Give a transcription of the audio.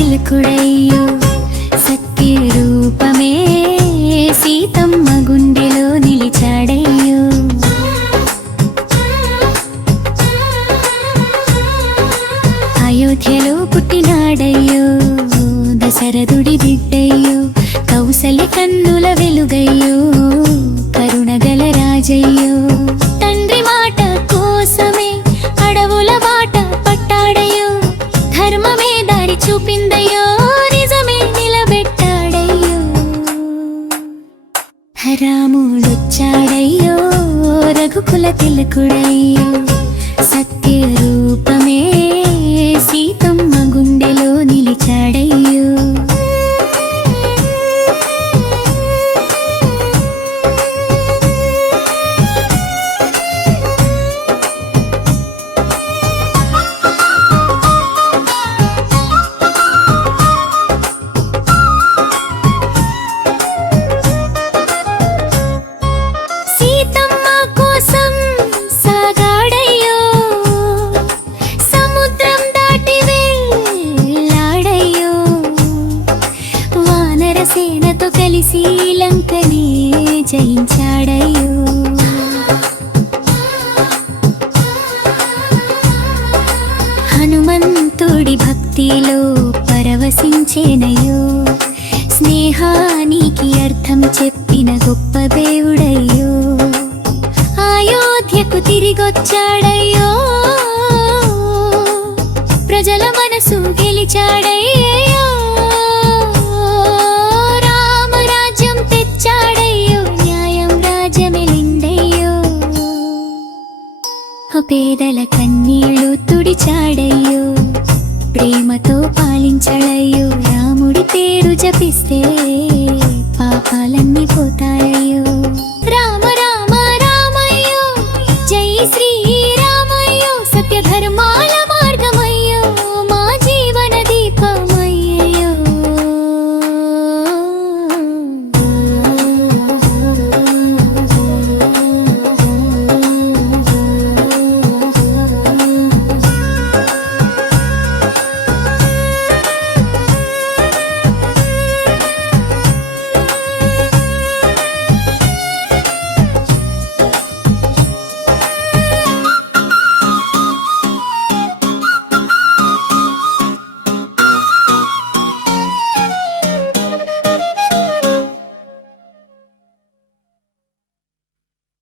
తిలకుడయ్యో సత్య రూపమే సీతమ్మ గుండెలో నిలిచాడయ్యో. అయోధ్యలో పుట్టినాడయ్యో దశరథుడి బిడ్డయ్యో కౌసల్య కన్నుల వెలుగయ్యో కరుణగల రాజయ్యో. తండ్రి మాట కోసమే అడవుల బాట పట్టాడయ్యో ధర్మమే దారి చూపిందయ్యో నిజమే నిలబెట్టాడయ్యో. రాముడొచ్చాడయ్యో రఘుకుల తిలకుడయ్యో సత్య రూపమే సీతమ్మ గుండెలో నిలిచాడయ్యో. సీతమ్మ కోసం సాగాడయ్యో సముద్రం దాటి వెళ్ళాడయ్యో వానర సేనతో కలిసి లంకని జయించాడయ్యో. హనుమంతుడి భక్తిలో పరవశించేనయ్యో స్నేహానికి అర్థం చెప్పిన గొప్ప దేవుడయ్యో. అయోధ్యకు తిరిగొచ్చాడయ్యో ప్రజల మనసు గెలిచాడయ్యో. రామరాజ్యం తెచ్చాడయ్యో న్యాయం రాజ్యమెలిందయ్యో. పేదల కన్నీళ్లు తుడిచాడయ్యో ప్రేమతో పాలించాడయ్యో. రాముడి పేరు జపిస్తే పాపాలన్నీ పోతాయయ్యో.